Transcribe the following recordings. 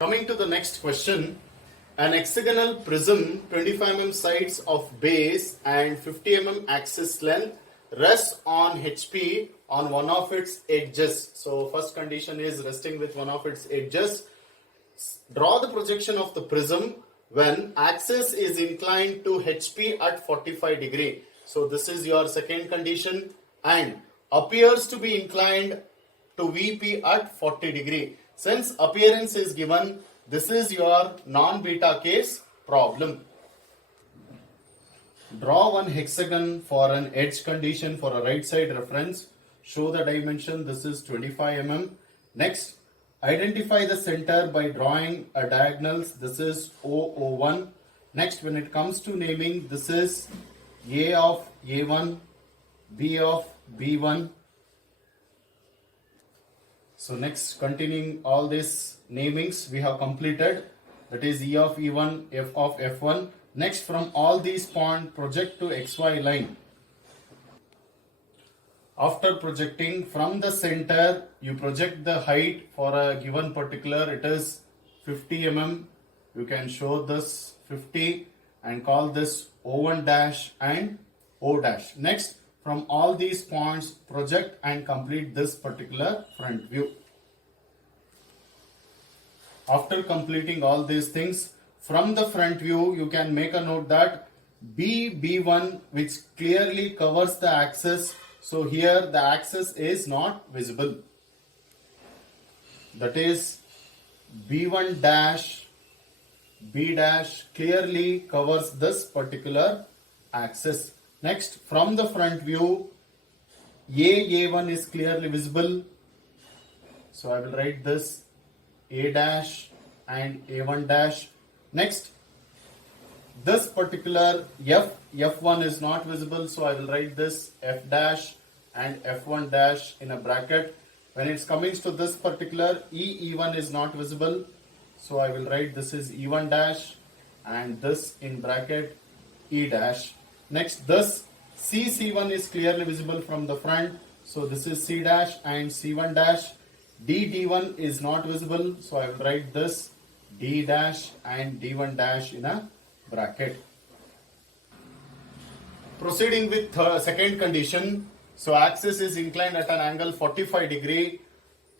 Coming to the next question, an hexagonal prism 25 mm sides of base and 50 mm axis length rests on HP on one of its edges. So first condition is resting with one of its edges. Draw the projection of the prism when axis is inclined to HP at 45 degree. So this is your second condition and appears to be inclined to VP at 40 degree. Since appearance is given, this is your non-beta case problem. Draw one hexagon for an edge condition for a right side reference. Show the dimension. This is 25 mm. Next, identify the center by drawing a diagonals. This is O01. Next, when it comes to naming, this is A of A1, B of B1. So next, continuing all these namings we have completed, that is E of E1, F of F1. Next, from all these points project to XY line. After projecting from the center, you project the height for a given particular, it is 50 mm. You can show this 50 and call this O1 dash and O dash. Next, from all these points project and complete this particular front view. After completing all these things, from the front view you can make a note that B1 which clearly covers the axis. So here the axis is not visible. That is B1 dash, B dash clearly covers this particular axis. Next, from the front view, A1 is clearly visible. So I will write this A dash and A1 dash. Next, this particular F1 is not visible, so I will write this F dash and F1 dash in a bracket. When it's coming to this particular E1 is not visible, so I will write this is E1 dash and this in bracket E dash. Next, this C1 is clearly visible from the front, so this is C dash and C1 dash. D1 is not visible, so I will write this D dash and D1 dash in a bracket. Proceeding with second condition, so axis is inclined at an angle 45 degree.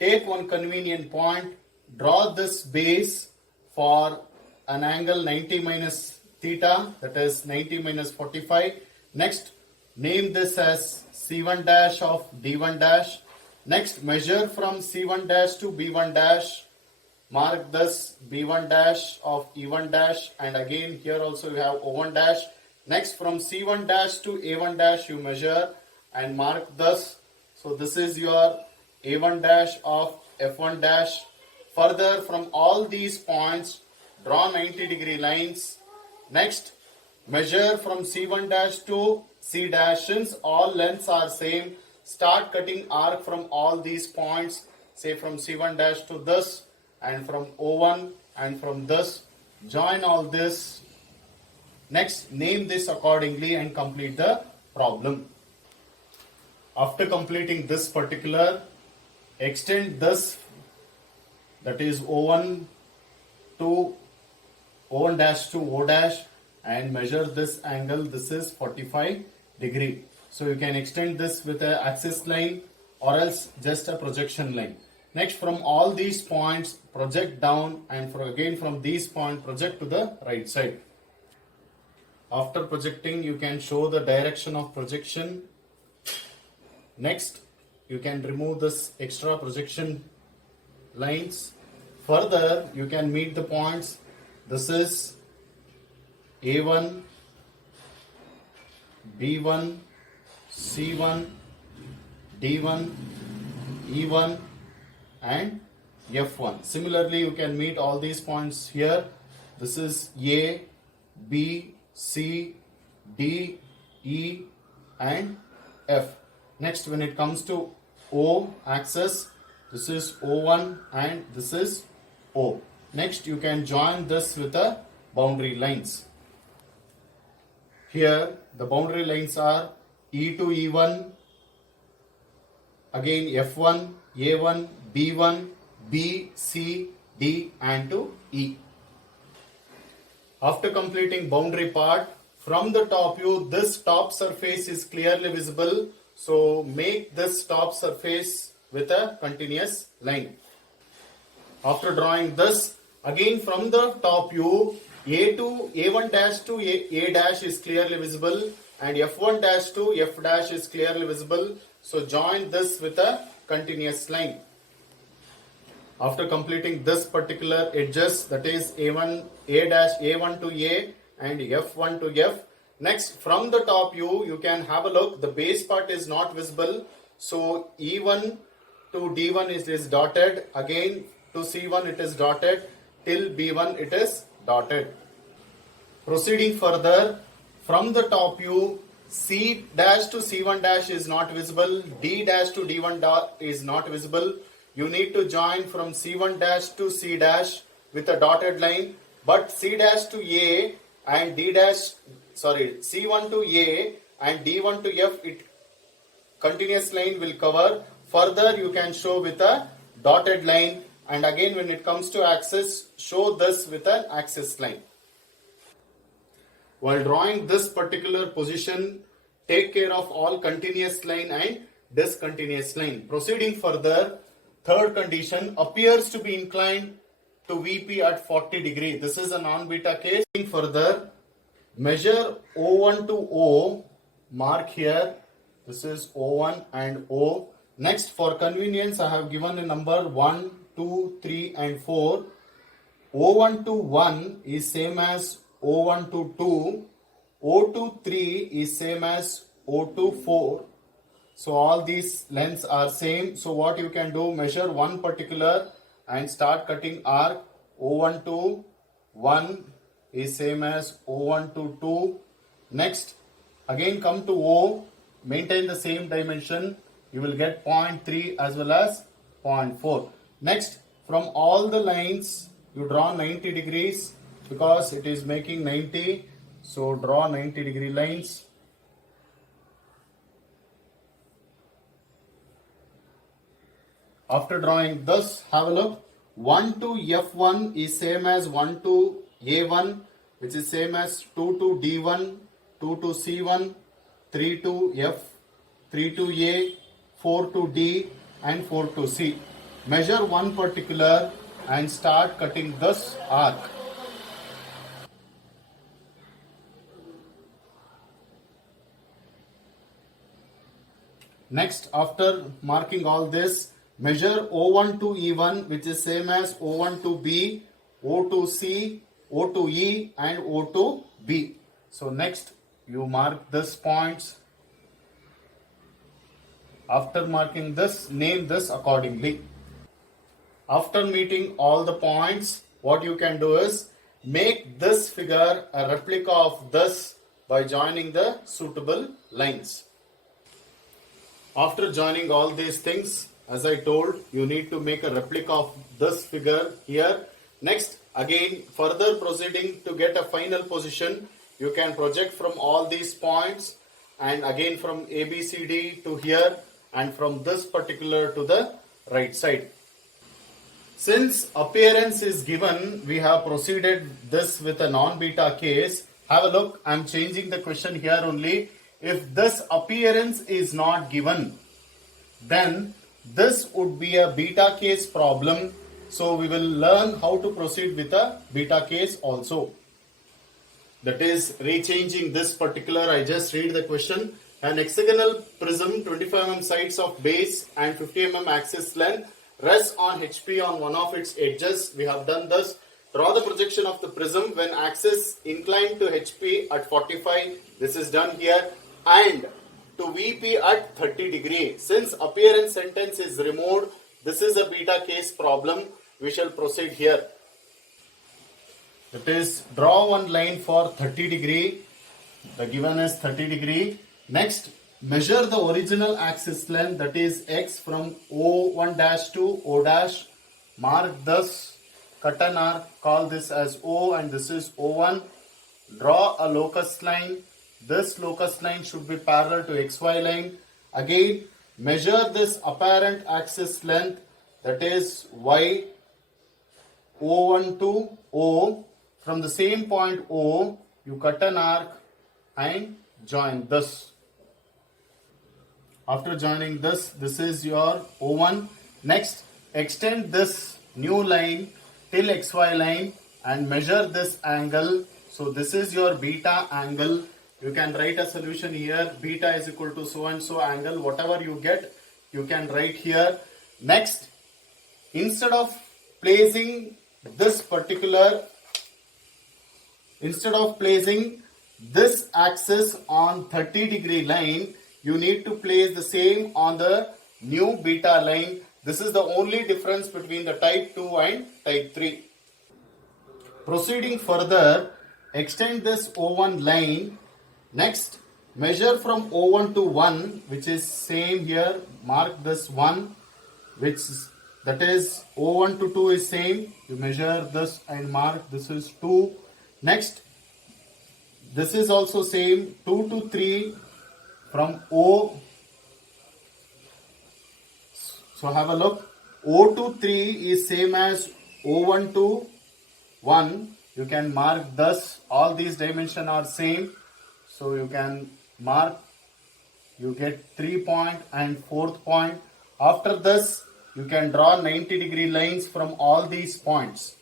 Take one convenient point, draw this base for an angle 90 minus theta, that is 90 minus 45. Next, name this as C1 dash of D1 dash. Next, measure from C1 dash to B1 dash. Mark this B1 dash of E1 dash, and again here also you have O1 dash. Next, from C1 dash to A1 dash you measure and mark this. So this is your A1 dash of F1 dash. Further, from all these points draw 90 degree lines. Next, measure from C1 dash to C dash. Since all lengths are same, start cutting arc from all these points, say from C1 dash to this and from O1 and from this. Join all this. Next, name this accordingly and complete the problem. After completing this particular, extend this, that is O1 dash to O dash, and measure this angle. This is 45 degree. So you can extend this with an axis line or else just a projection line. Next, from all these points project down, and again from these points project to the right side. After projecting, you can show the direction of projection. Next, you can remove this extra projection lines. Further, you can meet the points. This is A1, B1, C1, D1, E1 and F1. Similarly, you can meet all these points here. This is A, B, C, D, E and F. Next, when it comes to O axis, this is O1 and this is O. Next, you can join this with the boundary lines. Here, the boundary lines are E to E1, again F1, A1, B1, B, C, D and to E. After completing boundary part, from the top view, this top surface is clearly visible. So make this top surface with a continuous line. After drawing this, again from the top view, A1 dash to A dash is clearly visible and F1 dash to F dash is clearly visible. So join this with a continuous line. After completing this particular edges, that is A1 to A and F1 to F. Next, from the top view, you can have a look. The base part is not visible. So E1 to D1 is dotted. Again to C1 it is dotted. Till B1 it is dotted. Proceeding further, from the top view, C dash to C1 dash is not visible. D dash to D1 dash is not visible. You need to join from C1 dash to C dash with a dotted line. But C dash to A and C1 to A and D1 to F, it continuous line will cover. Further, you can show with a dotted line. And again, when it comes to axis, show this with an axis line. While drawing this particular position, take care of all continuous line and discontinuous line. Proceeding further, third condition, appears to be inclined to VP at 40 degree. This is a non-beta case. Further, measure O1 to O, mark here. This is O1 and O. Next, for convenience, I have given a number 1, 2, 3 and 4. O1 to 1 is same as O1 to 2. O to 3 is same as O to 4. So all these lengths are same. So what you can do, measure one particular and start cutting arc. O1 to 1 is same as O1 to 2. Next, again come to O, maintain the same dimension. You will get 0.3 as well as 0.4. Next, from all the lines, you draw 90 degrees because it is making 90. So draw 90 degree lines. After drawing this, have a look. 1 to F1 is same as 1 to A1, which is same as 2 to D1, 2 to C1, 3 to F, 3 to A, 4 to D and 4 to C. Measure one particular and start cutting this arc. Next, after marking all this, measure O1 to E1, which is same as O1 to B, O to C, O to E and O to B. So next, you mark this points. After marking this, name this accordingly. After meeting all the points, what you can do is make this figure a replica of this by joining the suitable lines. After joining all these things, as I told, you need to make a replica of this figure here. Next, again, further proceeding to get a final position, you can project from all these points and again from ABCD to here and from this particular to the right side. Since appearance is given, we have proceeded this with a non-beta case. Have a look, I am changing the question here only. If this appearance is not given, then this would be a beta case problem. So we will learn how to proceed with a beta case also. That is rechanging this particular, I just read the question. An hexagonal prism, 25 mm sides of base and 50 mm axis length rests on HP on one of its edges. We have done this. Draw the projection of the prism when axis inclined to HP at 45. This is done here. And to VP at 30 degree. Since appearance sentence is removed, this is a beta case problem. We shall proceed here. That is, draw one line for 30 degree. The given is 30 degree. Next, measure the original axis length, that is X, from O1 dash to O dash. Mark this, cut an arc, call this as O and this is O1. Draw a locus line. This locus line should be parallel to XY line. Again, measure this apparent axis length, that is Y. O1 to O. From the same point O, you cut an arc and join this. After joining this, this is your O1. Next, extend this new line till XY line and measure this angle. So this is your beta angle. You can write a solution here. Beta is equal to so and so angle. Whatever you get, you can write here. Next, instead of placing this axis on 30-degree line, you need to place the same on the new beta line. This is the only difference between the type 2 and type 3. Proceeding further, extend this O1 line. Next, measure from O1 to 1, which is same here. Mark this 1, that is O1 to 2 is same. You measure this and mark this is 2. Next, this is also same, 2 to 3 from O. So have a look. O to 3 is same as O1 to 1. You can mark thus. All these dimensions are same. So you can mark. You get 3 point and 4th point. After this, you can draw 90-degree lines from all these points.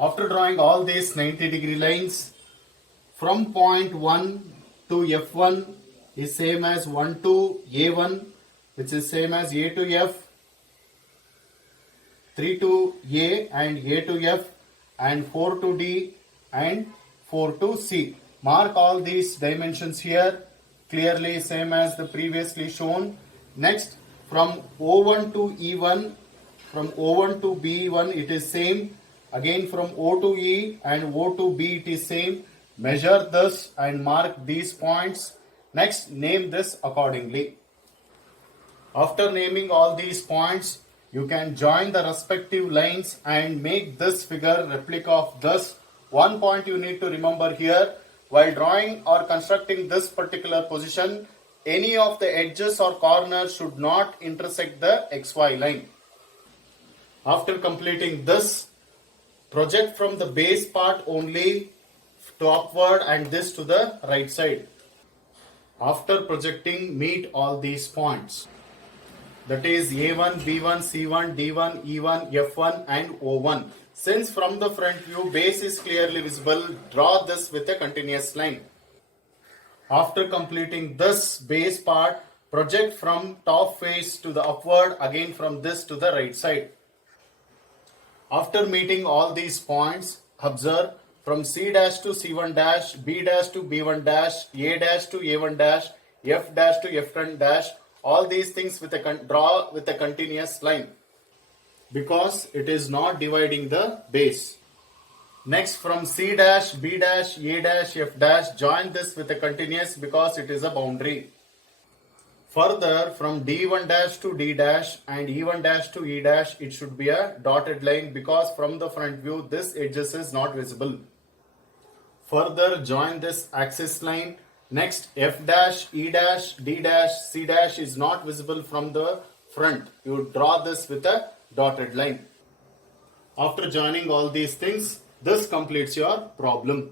After drawing all these 90-degree lines, from point 1 to F1 is same as 1 to A1, which is same as A to F, 3 to A and A to F, and 4 to D and 4 to C. Mark all these dimensions here, clearly same as the previously shown. Next, from O1 to E1, from O1 to B1 it is same. Again from O to E and O to B it is same. Measure this and mark these points. Next, name this accordingly. After naming all these points, you can join the respective lines and make this figure replica of this. One point you need to remember here, while drawing or constructing this particular position, any of the edges or corners should not intersect the XY line. After completing this, project from the base part only to upward and this to the right side. After projecting, meet all these points. That is A1, B1, C1, D1, E1, F1 and O1. Since from the front view base is clearly visible, draw this with a continuous line. After completing this base part, project from top face to the upward, again from this to the right side. After meeting all these points, observe from C dash to C1 dash, B dash to B1 dash, A dash to A1 dash, F dash to F1 dash, all these things draw with a continuous line because it is not dividing the base. Next, from C dash, B dash, A dash, F dash, join this with a continuous because it is a boundary. Further, from D1 dash to D dash and E1 dash to E dash, it should be a dotted line because from the front view, this edges is not visible. Further, join this axis line. Next, F dash, E dash, D dash, C dash is not visible from the front. You draw this with a dotted line. After joining all these things, this completes your problem.